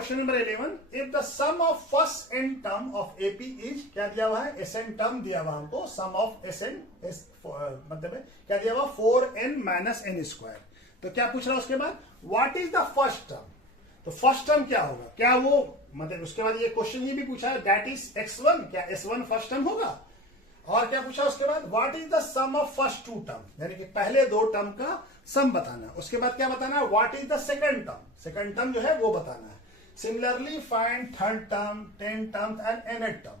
Question number 11, if the sum of first n term of AP is, क्या दिया हुआ है, एस एन टर्म दिया हुआ हमको, सम ऑफ एस एन मतलब क्या दिया हुआ 4n माइनस एन स्क्वायर। तो क्या पूछ रहा है उसके बाद, what is the first term. तो फर्स्ट टर्म क्या होगा, क्या वो मतलब उसके बाद ये क्वेश्चन ये भी पूछा है दैट इज x1, क्या s1 फर्स्ट टर्म होगा। और क्या पूछा उसके बाद, what is the sum of first two term, यानी कि पहले दो टर्म का सम बताना। उसके बाद क्या बताना है, what is the second term, second term जो है वो बताना है। Similarly find third term, 10 term and nth term.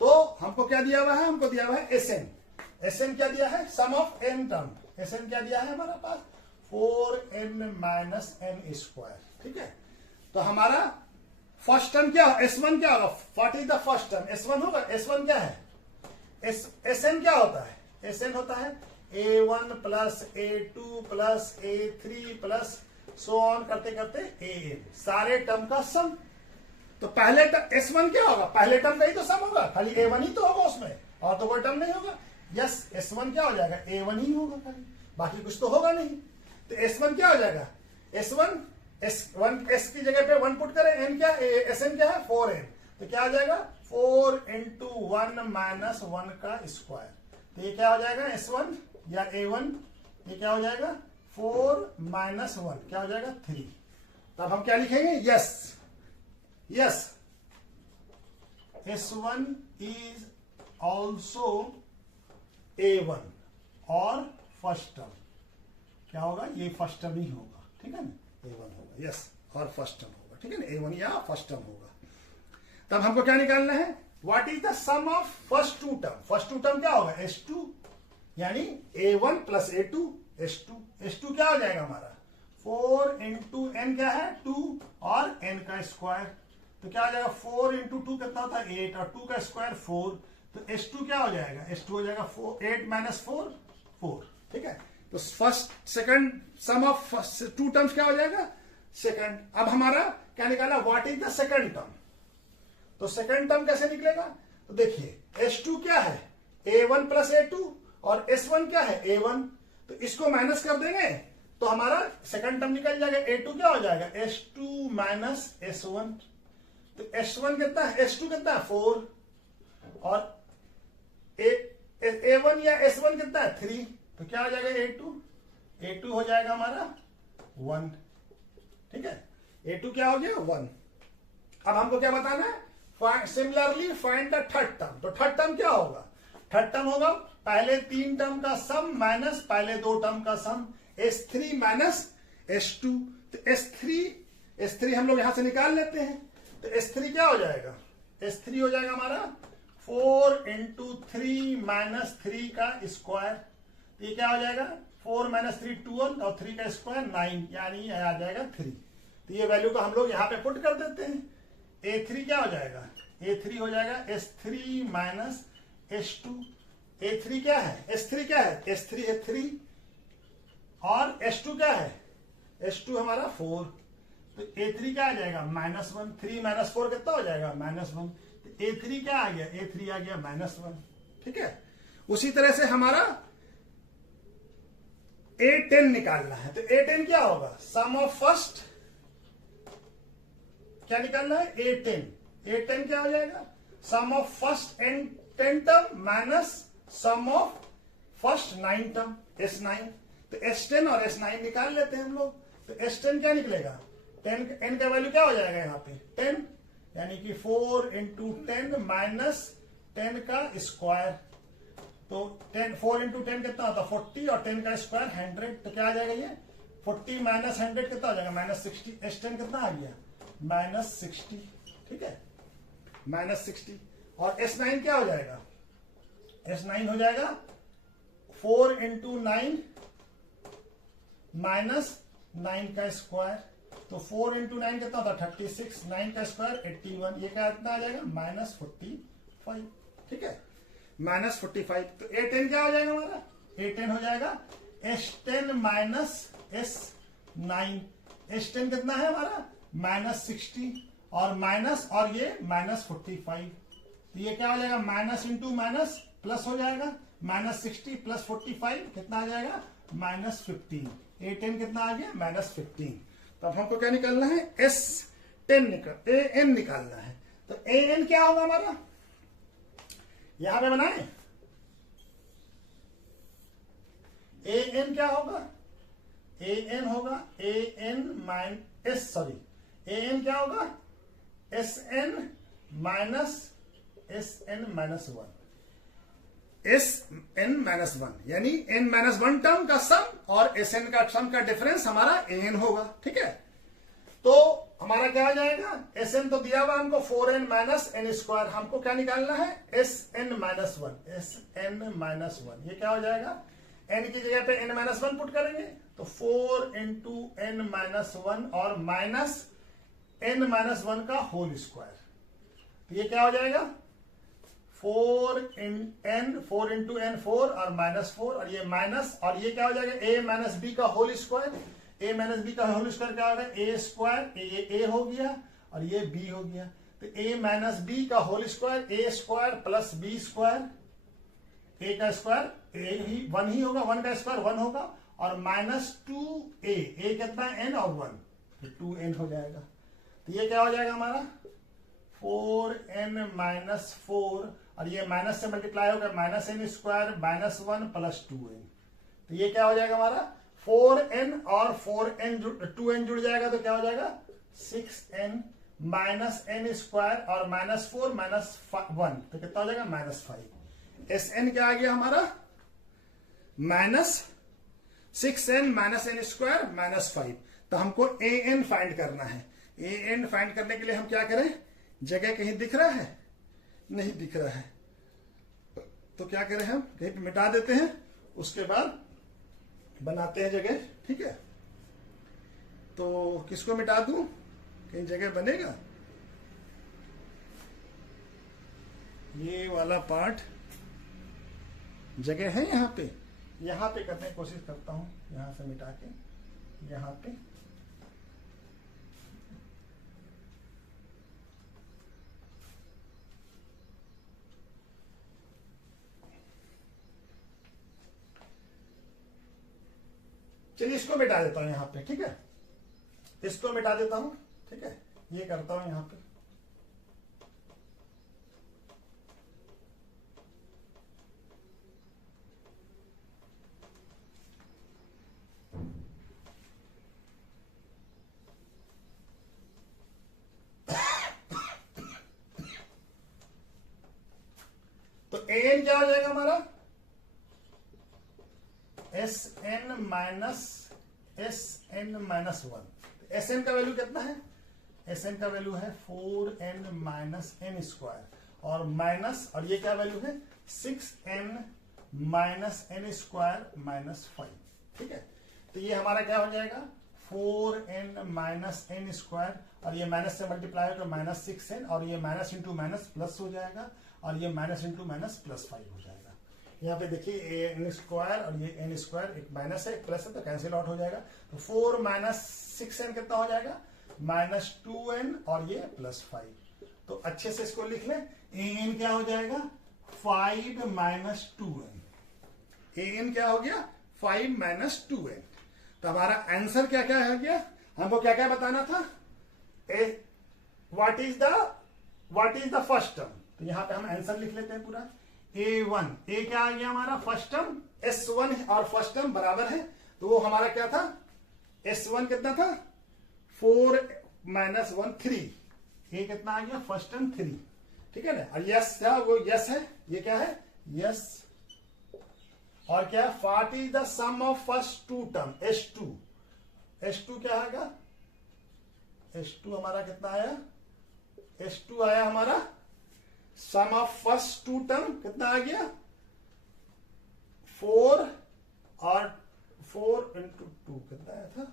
तो हमको क्या दिया हुआ है, हमको दिया हुआ है एसएन। एसएन क्या दिया है, सम ऑफ एन टर्म। एसएन क्या दिया है हमारे पास, 4n माइनस एन स्क्वायर। ठीक है, तो हमारा फर्स्ट टर्म क्या, S1 क्या होगा, what is the first term, S1 होगा। S1 क्या है, SN क्या होता है, SN होता है A1 plus A2 plus A3 plus so on करते करते AN, सारे टर्म का सम। तो पहले S1 क्या होगा, पहले टर्म का ही तो सम होगा, खाली A1 ही तो होगा उसमें, और तो कोई टर्म नहीं होगा। यस, S1 क्या हो जाएगा, A1 ही होगा खाली, बाकी कुछ तो होगा नहीं। तो S1 क्या हो जाएगा, S1 S की जगह पे 1 पुट करें, n क्या, SN क्या है 4n, तो क्या हो जाएगा 4 इंटू 1 माइनस 1 का स्क्वायर। तो ये क्या हो जाएगा S1 या A1, ये क्या हो जाएगा 4 माइनस 1, क्या हो जाएगा 3। तब हम क्या लिखेंगे, yes yes S1 is also A1 और फर्स्ट टर्म क्या होगा, ये फर्स्ट टर्म ही होगा। ठीक है ना, A1 होगा, यस, और फर्स्ट टर्म होगा। ठीक है ना, A1 या फर्स्ट टर्म होगा। तब हमको क्या निकालना है, what is the sum of first two term. First two term क्या होगा, S2, यानी A1 plus A2 S2। S2 क्या हो जाएगा हमारा 4 इंटू n क्या है 2 और n का स्क्वायर। तो क्या हो जाएगा 4 इंटू 2 कितना होता है 8 और 2 का स्क्वायर 4। तो S2 क्या हो जाएगा, S2 हो जाएगा 8 माइनस 4 4। ठीक है, तो first second sum of two terms क्या हो जाएगा सेकंड। अब हमारा क्या निकाला, what is the second term. तो सेकंड टर्म कैसे निकलेगा, तो देखिए S2 क्या है A1 प्लस A2 और S1 क्या है A1, तो इसको माइनस कर देंगे तो हमारा सेकंड टर्म निकल जाएगा। A2 क्या हो जाएगा S2 माइनस S1। तो S1 कितना है, S2 कितना है 4 और A1 या S1 कितना है 3, तो क्या हो जाएगा A2 हो जाएगा हमारा 1। ठीक है, A2 क्या हो गया 1। अब हमको क्या बताना है, similarly find the third term. तो थर्ड टर्म क्या होगा, थर्ड टर्म होगा पहले 3 टर्म का सम माइनस पहले 2 टर्म का सम, S3 माइनस S2। तो S3 हम लोग यहां से निकाल लेते हैं। तो S3 क्या हो जाएगा, S3 हो जाएगा हमारा 4 इंटू 3 माइनस 3 का स्क्वायर। तो ये क्या हो जाएगा 4 माइनस 3 12 और 3 का स्क्वायर 9, यानी आ जाएगा 3। तो ये वैल्यू को हम लोग यहां पे पुट कर देते हैं। A3 क्या हो जाएगा, A3 हो जाएगा S3 माइनस S2। A3 क्या है, S3 क्या है, S3 है 3 और S2 क्या है, S2 हमारा 4। तो A3 क्या आ जाएगा -1, 3 माइनस 4 कितना हो जाएगा -1। तो A3 क्या आ गया, A3 आ गया -1। ठीक है, उसी तरह से हमारा A10 निकालना है। तो A10 क्या होगा, सम ऑफ फर्स्ट क्या निकालना है A10 क्या हो जाएगा, sum of first and 10 term minus sum of first 9 term S9। तो S10 और S9 निकाल लेते हैं हम लोग। तो S10 क्या निकलेगा, 10 n का वैल्यू क्या हो जाएगा यहाँ पे 10, यानी कि 4 इंटू 10 माइनस 10 का स्क्वायर। तो 4 इंटू 10 कितना होता है 40 और 10 का स्क्वायर 100। तो क्या आ जाएगा ये 40 माइनस 100 कितना हो जाएगा -60। S10 कितना आ गया -60। ठीक है, -60। और S9 क्या हो जाएगा, S9 हो जाएगा 4 इंटू 9 माइनस 9 का स्क्वायर। तो 4 इंटू 9 कितना होता है 36, 9 का स्क्वायर 81, ये क्या कितना आ जाएगा -45। ठीक है, -45। तो A10 क्या हो जाएगा हमारा, A10 हो जाएगा S10 माइनस S9। S10 कितना है हमारा -60 और माइनस और ये -45। तो ये क्या हो जाएगा माइनस इंटू माइनस प्लस हो जाएगा, -60 प्लस 45 कितना आ जाएगा -15। A10 कितना आ गया -15। तो अब हमको क्या निकालना है, ए एन निकालना है। तो ए एन क्या होगा हमारा, यहां पे बनाए, ए एन क्या होगा, ए एन होगा a n minus sorry a n क्या होगा, s n minus one, s n minus one, यानी एन माइनस वन टर्म का सम और एस एन का सम का डिफरेंस हमारा ए एन होगा। ठीक है, तो हमारा क्या आ जाएगा, एस एन तो दिया हुआ हमको 4n माइनस एन स्क्वायर, हमको क्या निकालना है, s n minus one, s n minus one, ये क्या हो जाएगा, एन की जगह पे एन माइनस वन पुट करेंगे तो 4 इंटू एन माइनस वन और माइनस एन माइनस वन का होल स्क्वायर, तो ये क्या हो जाएगा 4 इंटू एन 4 और माइनस 4 और ये माइनस, और ये क्या हो जाएगा ए माइनस बी का होल स्क्वायर, ए माइनस बी का होल स्क्वायर क्या होगा, ए स्क्वायर, ए हो गया और ये बी हो गया, तो ए माइनस बी का होल स्क्वायर, ए स्क्वायर प्लस बी स्क्वायर, ए का स्क्वायर ए ही वन ही होगा, वन का स्क्वायर वन होगा और माइनस 2a, ए कितना एन और वन, तो 2n हो जाएगा। तो ये क्या हो जाएगा हमारा 4n माइनस 4 और ये माइनस से मल्टीप्लाई होगा minus n square minus 1 plus 2n, तो ये क्या हो जाएगा हमारा 4n और 2n जुड़ जाएगा तो क्या हो जाएगा 6n माइनस एन स्क्वायर और माइनस 4 माइनस 1, तो कितना हो जाएगा माइनस 5। एस एन क्या आ गया हमारा minus 6n minus n square minus 5। तो हमको ए एन फाइंड करना है। ए एन फाइंड करने के लिए हम क्या करें, जगह कहीं दिख रहा है, नहीं दिख रहा है, तो क्या करें हम कहीं पे मिटा देते हैं, उसके बाद बनाते हैं जगह। ठीक है, तो किसको मिटा दूं, कहीं जगह बनेगा, ये वाला पार्ट जगह है यहाँ पे करने की कोशिश करता हूं, यहां से मिटा के यहां पे, चलिए इसको मिटा देता हूं यहां पे। ठीक है, इसको मिटा देता हूं। ठीक है, ये करता हूं यहां पे, तो ए एन क्या हो जाएगा हमारा s n minus one. S n का वैल्यू कितना है, एस एन का वैल्यू है 4n माइनस एन स्क्वायर और माइनस, और ये क्या वैल्यू है 6n minus n square minus 5। ठीक है, तो ये हमारा क्या हो जाएगा 4n माइनस एन स्क्वायर और ये माइनस से मल्टीप्लाई होकर माइनस 6n और ये माइनस इंटू माइनस प्लस हो जाएगा और ये माइनस इंटू माइनस प्लस 5 हो जाएगा। यहाँ पे देखिए एन स्क्वायर और ये एन स्क्वायर, एक माइनस है एक प्लस है तो कैंसिल आउट हो जाएगा, तो 4 माइनस 6n कितना हो जाएगा माइनस 2n और ये प्लस 5। तो अच्छे से इसको लिख लें, एन क्या हो जाएगा 5 माइनस 2n, एन क्या हो गया 5 माइनस 2n। तो हमारा आंसर क्या क्या हो गया, हमको क्या क्या बताना था, what is the first term, तो यहां पे हम आंसर लिख लेते हैं पूरा। A1, ए क्या आ गया हमारा फर्स्ट टर्म, S1 और फर्स्ट टर्म बराबर है, तो वो हमारा क्या था S1 कितना था 4 माइनस 1 3, ये कितना आ गया फर्स्ट टर्म 3। ठीक है ना, और यस क्या वो यस है, ये क्या है यस, और क्या है what is the sum of first two term S2, S2 क्या आएगा, S2 हमारा कितना आया, S2 आया हमारा सम ऑफ फर्स्ट टू टर्म कितना आ गया 4 और 4 इंटू 2 कितना आया था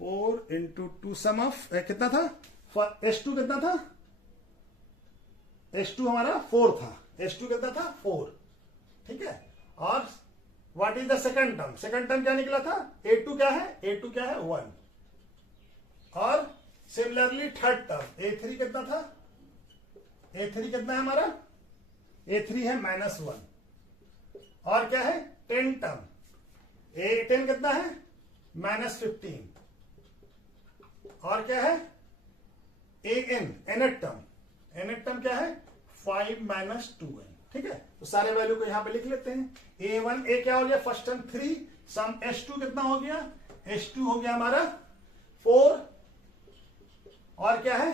4 इंटू 2 सम ऑफ कितना था S2 कितना था, S2 हमारा 4 था, S2 कितना था 4। ठीक है, और what is the second term, second term क्या निकला था A2 क्या है, A2 क्या है 1, और सिमिलरली थर्ड टर्म A3 कितना था, A3 कितना है हमारा, A3 है माइनस 1, और क्या है 10 टर्म, A10 कितना है माइनस 15, और क्या है ए एन एनथ टर्म क्या है 5 माइनस 2n, ठीक है। तो सारे वैल्यू को यहां पे लिख लेते हैं। A1 ए क्या हो गया फर्स्ट टर्म 3, सम S2 कितना हो गया, S2 हो गया हमारा 4, और क्या है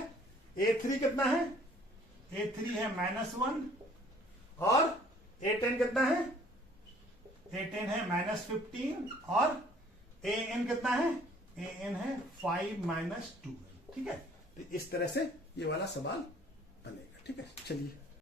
A3 कितना है, A3 है -1, और A10 कितना है, A10 है -15, और AN कितना है, AN है 5 माइनस 2, ठीक है। तो इस तरह से ये वाला सवाल बनेगा, ठीक है। चलिए